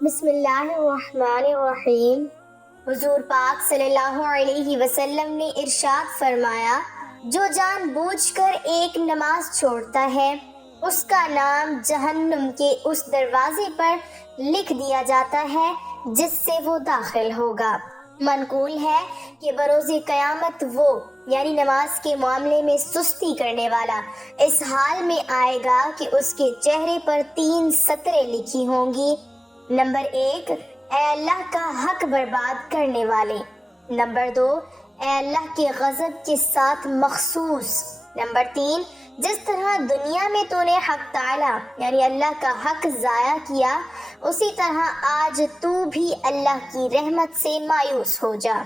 بسم اللہ الرحمن الرحیم۔ حضور پاک صلی اللہ علیہ وسلم نے ارشاد فرمایا، جو جان بوجھ کر ایک نماز چھوڑتا ہے اس کا نام جہنم کے اس دروازے پر لکھ دیا جاتا ہے جس سے وہ داخل ہوگا۔ منقول ہے کہ بروز قیامت وہ یعنی نماز کے معاملے میں سستی کرنے والا اس حال میں آئے گا کہ اس کے چہرے پر 3 سطریں لکھی ہوں گی۔ نمبر 1، اے اللہ کا حق برباد کرنے والے۔ نمبر 2، اے اللہ کے غضب کے ساتھ مخصوص۔ نمبر 3، جس طرح دنیا میں تو نے حق تعالی یعنی اللہ کا حق ضائع کیا، اسی طرح آج تو بھی اللہ کی رحمت سے مایوس ہو جا۔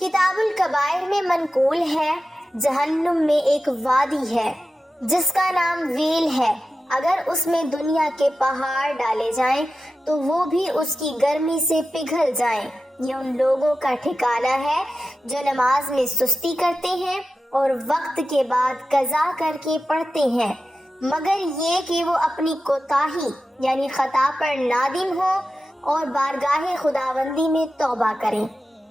کتاب الکبائر میں منقول ہے، جہنم میں ایک وادی ہے جس کا نام ویل ہے، اگر اس میں دنیا کے پہاڑ ڈالے جائیں تو وہ بھی اس کی گرمی سے پگھل جائیں۔ یہ ان لوگوں کا ٹھکانہ ہے جو نماز میں سستی کرتے ہیں اور وقت کے بعد قضا کر کے پڑھتے ہیں، مگر یہ کہ وہ اپنی کوتاہی یعنی خطا پر نادم ہو اور بارگاہ خداوندی میں توبہ کریں۔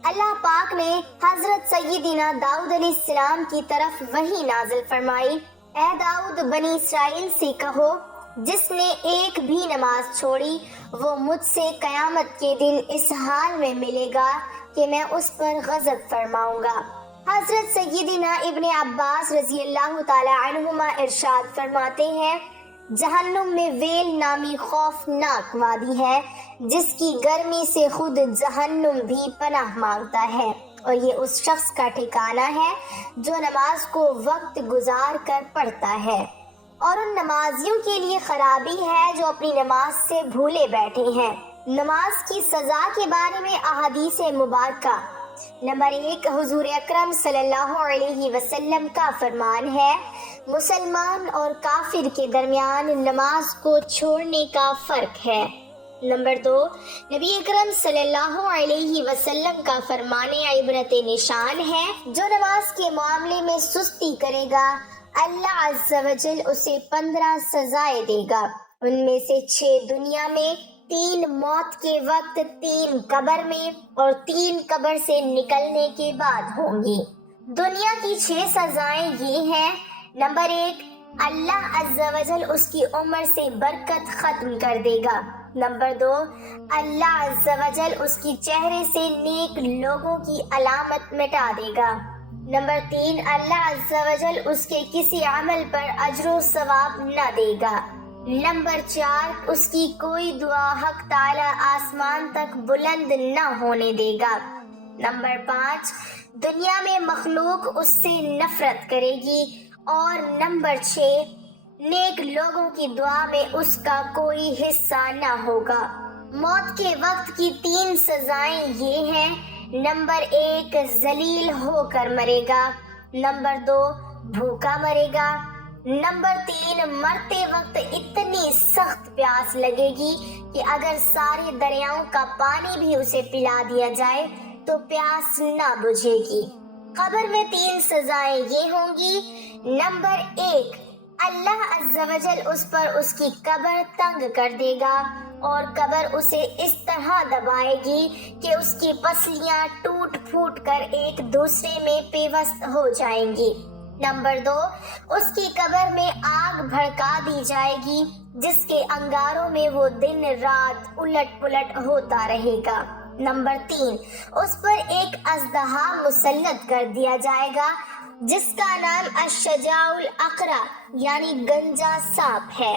اللہ پاک نے حضرت سیدنا داؤد علیہ السلام کی طرف وحی نازل فرمائی، اے داؤد بنی اسرائیل سے کہو، جس نے ایک بھی نماز چھوڑی وہ مجھ سے قیامت کے دن اس حال میں ملے گا کہ میں اس پر غضب فرماؤں گا۔ حضرت سیدنا ابن عباس رضی اللہ تعالی عنہما ارشاد فرماتے ہیں، جہنم میں ویل نامی خوفناک وادی ہے جس کی گرمی سے خود جہنم بھی پناہ مانگتا ہے، اور یہ اس شخص کا ٹھکانہ ہے جو نماز کو وقت گزار کر پڑھتا ہے، اور ان نمازیوں کے لیے خرابی ہے جو اپنی نماز سے بھولے بیٹھے ہیں۔ نماز کی سزا کے بارے میں احادیث مبارکہ۔ نمبر 1، حضور اکرم صلی اللہ علیہ وسلم کا فرمان ہے، مسلمان اور کافر کے درمیان نماز کو چھوڑنے کا فرق ہے۔ نمبر 2، نبی اکرم صلی اللہ علیہ وسلم کا فرمان عبرت نشان ہے، جو نماز کے معاملے میں سستی کرے گا اللہ عز و جل اسے 15 سزائیں دے گا، ان میں سے 6 دنیا میں، 3 موت کے وقت، 3 قبر میں اور 3 قبر سے نکلنے کے بعد ہوں گی۔ دنیا کی 6 سزائیں یہ ہیں، نمبر 1، اللہ عز و جل اس کی عمر سے برکت ختم کر دے گا۔ نمبر 2، اللہ عز و جل اس کی چہرے سے نیک لوگوں کی علامت مٹا دے گا۔ نمبر 3، اللہ عز و جل اس کے کسی عمل پر اجر و ثواب نہ دے گا۔ نمبر 4، اس کی کوئی دعا حق تعالی آسمان تک بلند نہ ہونے دے گا۔ نمبر 5، دنیا میں مخلوق اس سے نفرت کرے گی، اور نمبر 6، نیک لوگوں کی دعا میں اس کا کوئی حصہ نہ ہوگا۔ موت کے وقت کی 3 سزائیں یہ ہیں، نمبر 1، ذلیل ہو کر مرے گا۔ نمبر 2، بھوکا مرے گا۔ نمبر 3، مرتے وقت اتنی سخت پیاس لگے گی کہ اگر سارے دریاؤں کا پانی بھی اسے پلا دیا جائے تو پیاس نہ بجھے گی۔ قبر میں 3 سزائیں یہ ہوں گی، نمبر 1، اللہ عز و جل اس پر اس کی قبر تنگ کر دے گا اور قبر اسے اس طرح دبائے گی کہ اس کی پسلیاں ٹوٹ پھوٹ کر ایک دوسرے میں پیوست ہو جائیں گی۔ نمبر 2، اس کی قبر میں آگ بھڑکا دی جائے گی جس کے انگاروں میں وہ دن رات الٹ پلٹ ہوتا رہے گا۔ نمبر 3، اس پر ایک اژدہا مسلط کر دیا جائے گا جس کا نام الشجاع الاقرع یعنی گنجا سانپ ہے۔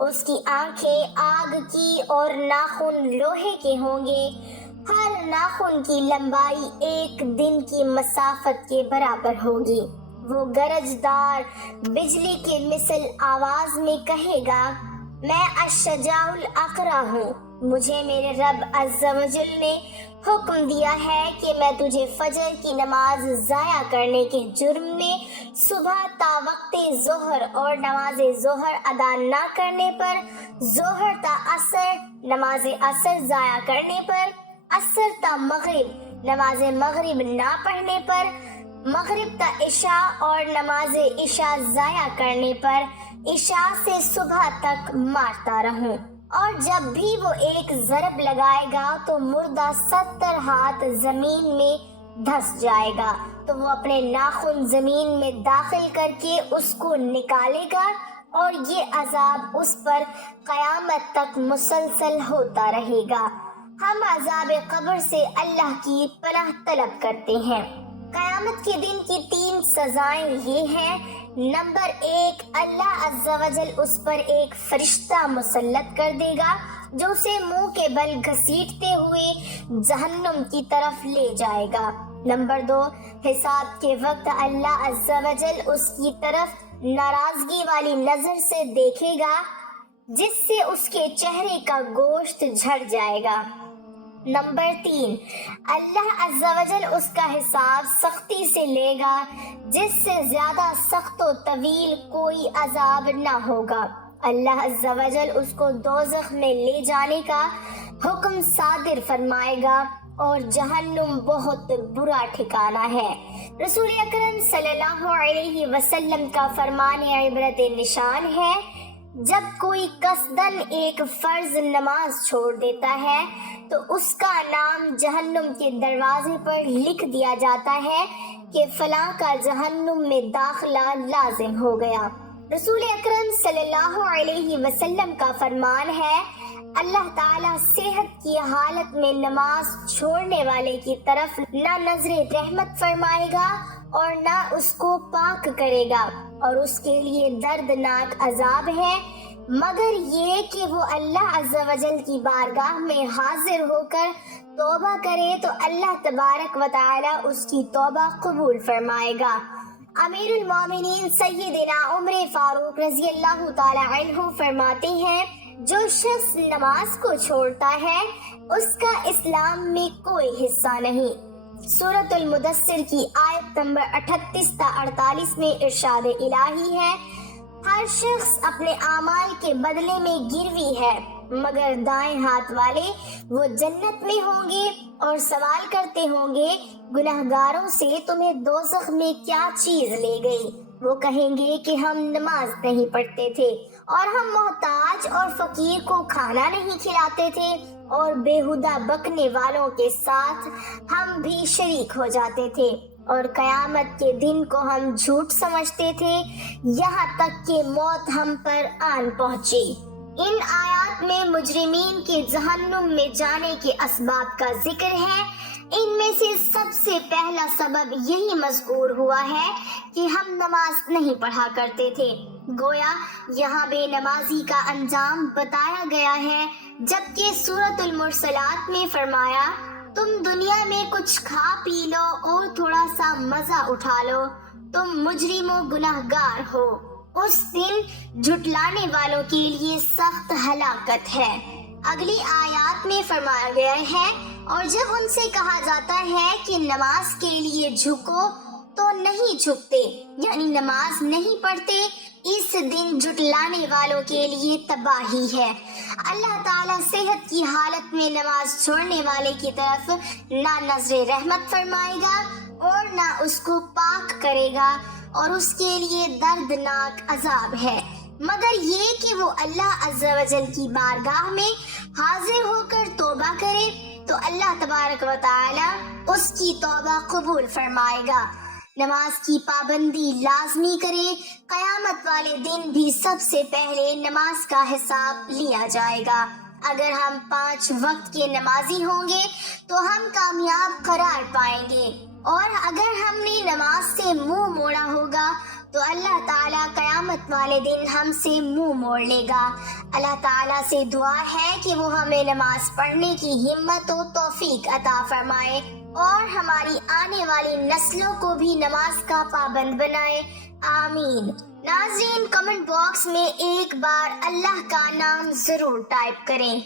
اس کی آنکھیں آگ کی اور ناخن لوہے کے ہوں گے، ہر ناخن کی لمبائی 1 دن کی مسافت کے برابر ہوگی۔ وہ گرجدار بجلی کے مثل آواز میں کہے گا، میں الشجاع الاقرع ہوں، مجھے میرے رب عز و جل نے حکم دیا ہے کہ میں تجھے فجر کی نماز ضائع کرنے کے جرم میں صبح تا وقت ظہر اور نماز ظہر ادا نہ کرنے پر، ظہر تا عصر نماز عصر ضائع کرنے پر، عصر تا مغرب نماز مغرب نہ پڑھنے پر، مغرب تا عشاء اور نماز عشاء ضائع کرنے پر، عشاء سے صبح تک مارتا رہوں۔ اور جب بھی وہ ایک ضرب لگائے گا تو مردہ 70 ہاتھ زمین میں دھس جائے گا، تو وہ اپنے ناخن زمین میں داخل کر کے اس کو نکالے گا، اور یہ عذاب اس پر قیامت تک مسلسل ہوتا رہے گا۔ ہم عذاب قبر سے اللہ کی پناہ طلب کرتے ہیں۔ قیامت کے دن کی 3 سزائیں یہ ہیں۔ نمبر 1، اللہ عز و جل اس پر ایک فرشتہ مسلط کر دے گا جو اسے منہ کے بل گھسیٹتے ہوئے جہنم کی طرف لے جائے گا۔ نمبر 2، حساب کے وقت اللہ عز و جل اس کی طرف ناراضگی والی نظر سے دیکھے گا جس سے اس کے چہرے کا گوشت جھڑ جائے گا۔ نمبر 3، اللہ عز و جل اس کا حساب سختی سے لے گا جس سے زیادہ سخت و طویل کوئی عذاب نہ ہوگا۔ اللہ عز و جل اس کو دوزخ میں لے جانے کا حکم صادر فرمائے گا، اور جہنم بہت برا ٹھکانہ ہے۔ رسول اکرم صلی اللہ علیہ وسلم کا فرمان عبرت نشان ہے، جب کوئی قصداً ایک فرض نماز چھوڑ دیتا ہے تو اس کا نام جہنم کے دروازے پر لکھ دیا جاتا ہے کہ فلاں کا جہنم میں داخلہ لازم ہو گیا۔ رسول اکرم صلی اللہ علیہ وسلم کا فرمان ہے، اللہ تعالیٰ صحت کی حالت میں نماز چھوڑنے والے کی طرف نہ نظر رحمت فرمائے گا اور نہ اس کو پاک کرے گا، اور اس کے لیے دردناک عذاب ہے، مگر یہ کہ وہ اللہ عز و جل کی بارگاہ میں حاضر ہو کر توبہ کرے تو اللہ تبارک و تعالی اس کی توبہ قبول فرمائے گا۔ امیر المومنین سیدنا عمر فاروق رضی اللہ تعالی عنہ فرماتے ہیں، جو شخص نماز کو چھوڑتا ہے اس کا اسلام میں کوئی حصہ نہیں۔ سورۃ المدثر کی آیت نمبر 38 تا 48 میں ارشاد الہی ہے، ہر شخص اپنے اعمال کے بدلے میں گروی ہے، مگر دائیں ہاتھ والے وہ جنت میں ہوں گے اور سوال کرتے ہوں گے گناہگاروں سے، تمہیں دوزخ میں کیا چیز لے گئی؟ وہ کہیں گے کہ ہم نماز نہیں پڑھتے تھے، اور ہم محتاج اور فقیر کو کھانا نہیں کھلاتے تھے، اور بیہودہ بکنے والوں کے ساتھ ہم بھی شریک ہو جاتے تھے، اور قیامت کے دن کو ہم جھوٹ سمجھتے تھے، یہاں تک کہ موت ہم پر آن پہنچی۔ ان آیات میں مجرمین کے جہنم میں جانے کے اسباب کا ذکر ہے۔ ان میں سے سب سے پہلا سبب یہی مذکور ہوا ہے کہ ہم نماز نہیں پڑھا کرتے تھے۔ گویا یہاں بے نمازی کا انجام بتایا گیا ہے، جبکہ سورۃ المرسلات میں فرمایا، تم دنیا میں کچھ کھا پی لو اور تھوڑا سا مزہ اٹھا لو، تم مجرم و گناہگار ہو، اس دن جھٹلانے والوں کے لیے سخت ہلاکت ہے۔ اگلی آیات میں فرمایا گیا ہے، اور جب ان سے کہا جاتا ہے کہ نماز کے لیے جھکو تو نہیں جھکتے، یعنی نماز نہیں پڑھتے، اس دن جھٹلانے والوں کے لیے تباہی ہے۔ اللہ تعالیٰ صحت کی حالت میں نماز چھوڑنے والے کی طرف نہ نظر رحمت فرمائے گا اور نہ اس کو پاک کرے گا، اور اس کے لیے دردناک عذاب ہے، مگر یہ کہ وہ اللہ عز و جل کی بارگاہ میں حاضر ہو کر توبہ کرے تو اللہ تبارک و تعالی اس کی توبہ قبول فرمائے گا۔ نماز کی پابندی لازمی کرے، قیامت والے دن بھی سب سے پہلے نماز کا حساب لیا جائے گا۔ اگر ہم 5 وقت کے نمازی ہوں گے تو ہم کامیاب قرار پائیں گے، اور اگر ہم نے نماز سے منہ موڑا ہوگا تو اللہ تعالیٰ قیامت والے دن ہم سے منہ موڑ لے گا۔ اللہ تعالیٰ سے دعا ہے کہ وہ ہمیں نماز پڑھنے کی ہمت و توفیق عطا فرمائے، اور ہماری آنے والی نسلوں کو بھی نماز کا پابند بنائے، آمین۔ ناظرین، کمنٹ باکس میں ایک بار اللہ کا نام ضرور ٹائپ کریں۔